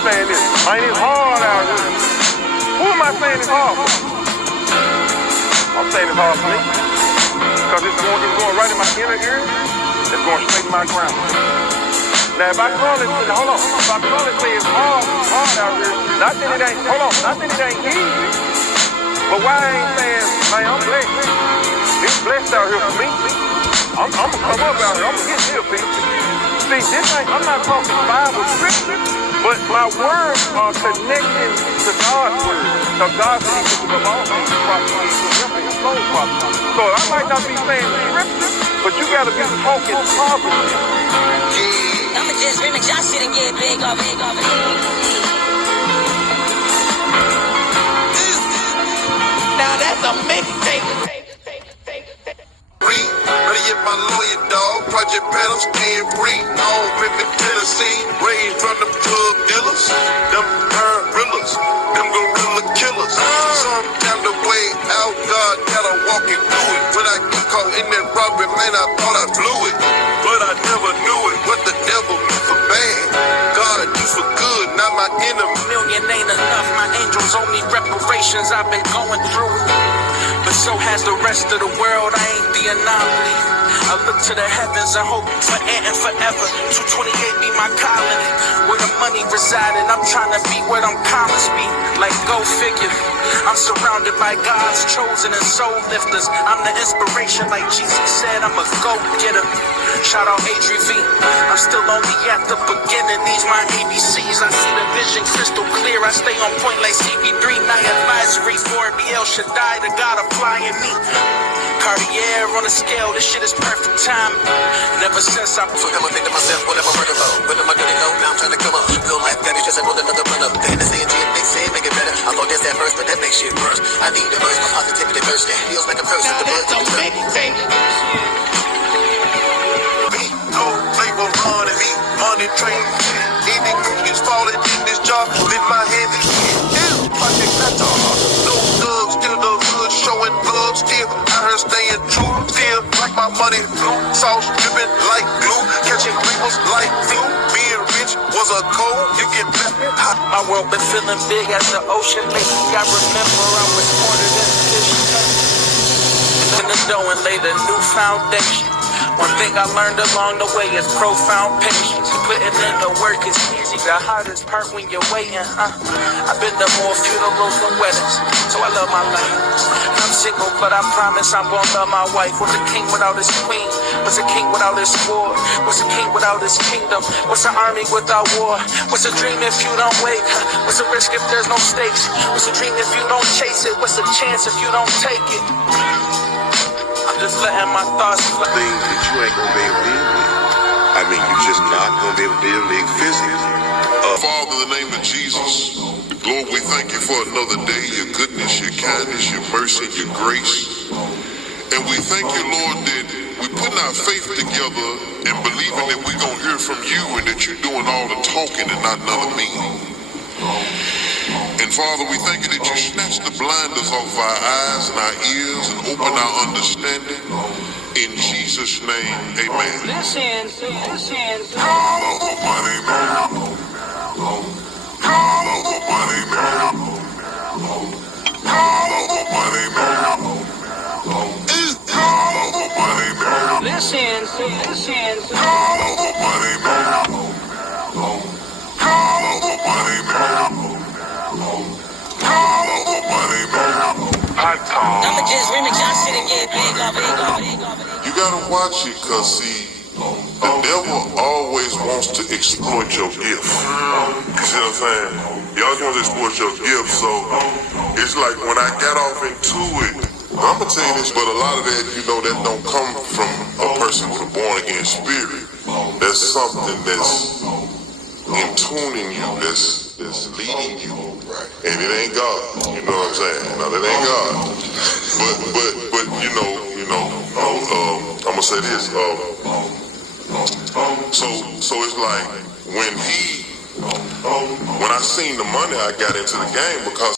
saying this? Man, it's hard out here. Who am I saying it's hard for? I'm saying it's hard for me. Because it's going right in my inner ear. It's going straight to my ground. Now, if I call it, hold on. If I call it, say it's hard out here. Not that it ain't, hold on. Not that it ain't easy. But why I ain't saying, man, I'm blessed. It's blessed out here for me. I'm going to come up out here. I'm going to get here, people. See, this ain't, I'm not talking Bible scripture, but my words are connecting to God's word. So God said he could all things properly, his soul properly. So I might not be saying scripture, but you got to be talking positive. I'ma just remix y'all shit and get big off it. Now that's a mixtape. Better get my lawyer, dog. Project Panels can't breathe. Home in Tennessee, raised from them drug dealers, them gorillas, them gorilla killers. Some kind of way out, God gotta walk it through it. When I get caught in that robbery, man, I thought I blew it, but I never knew it. What the devil meant for bad, God do for good. Not my enemy. Million ain't enough. My angels owe me reparations. I've been going through it. But so has the rest of the world, I ain't the anomaly. I look to the heavens and hope for and forever. 228 be my colony, where the money residing. I'm trying to be where them commas be, like go figure. I'm surrounded by God's chosen and soul lifters. I'm the inspiration, like Jesus said, I'm a go-getter. Shout out Adri V, I'm still only at the beginning. These my ABCs, I see the vision crystal clear. I stay on point like CP3, night advisory for El Shaddai, the God of flying me. Cartier on a scale, this shit is perfect time. And ever since I so come and think to myself, what am I working for? What am I gonna know? Now I'm trying to come up. Real life, that is just another run up. The Hennessy and gin mix it, make it better. I thought that's that first, but that makes shit worse. I need the burst, my positivity thirsty. Feels like a curse. now that's a mixtape. Flavor running me, money train. Any cookies falling in this jar, in my hand is Project Mentor. No thugs, still the hood, showing blood still. I heard staying true, still like my money blue. Sauce dripping like glue, catching people's like flu. Being rich was a code, you get blessed. My world been feeling big as the ocean lately. I remember I was smarter than fish. In the dough and laid a new foundation. One thing I learned along the way is profound patience. Putting in the work is easy, the hardest part when you're waiting, I've been to more funerals than weddings, so I love my life. I'm single, but I promise I'm gonna love my wife. What's a king without his queen? What's a king without his sword? What's a king without his kingdom? What's an army without war? What's a dream if you don't wait? What's a risk if there's no stakes? What's a dream if you don't chase it? What's a chance if you don't take it? Just letting my thoughts flow. Things that you ain't gonna be able to deal with. I mean, you just not gonna be able to deal with it physically. Father, in the name of Jesus, Lord, we thank you for another day, your goodness, your kindness, your mercy, your grace. And we thank you, Lord, that we're putting our faith together and believing that we're gonna hear from you and that you're doing all the talking and not none of me. And Father, we thank you that you snatch the blinders off our eyes and our ears and open our understanding. In Jesus' name, amen. Listen. Call over money now. Call over money now. Call over money now. Call over money now. Listen. Call over money now. Call over money now. I'ma just remix y'all shit and get big off it. You gotta watch it, cause see, the devil always wants to exploit your gift. You see what I'm saying? He always wants to exploit your gift, so it's like when I got off into it, I'm gonna tell you this, but a lot of that, you know, that don't come from a person with a born again spirit. That's something that's in tuning you, that's leading you. And it ain't God, you know what I'm saying? No, that ain't God. But I'm gonna say this. So it's like when I seen the money, I got into the game because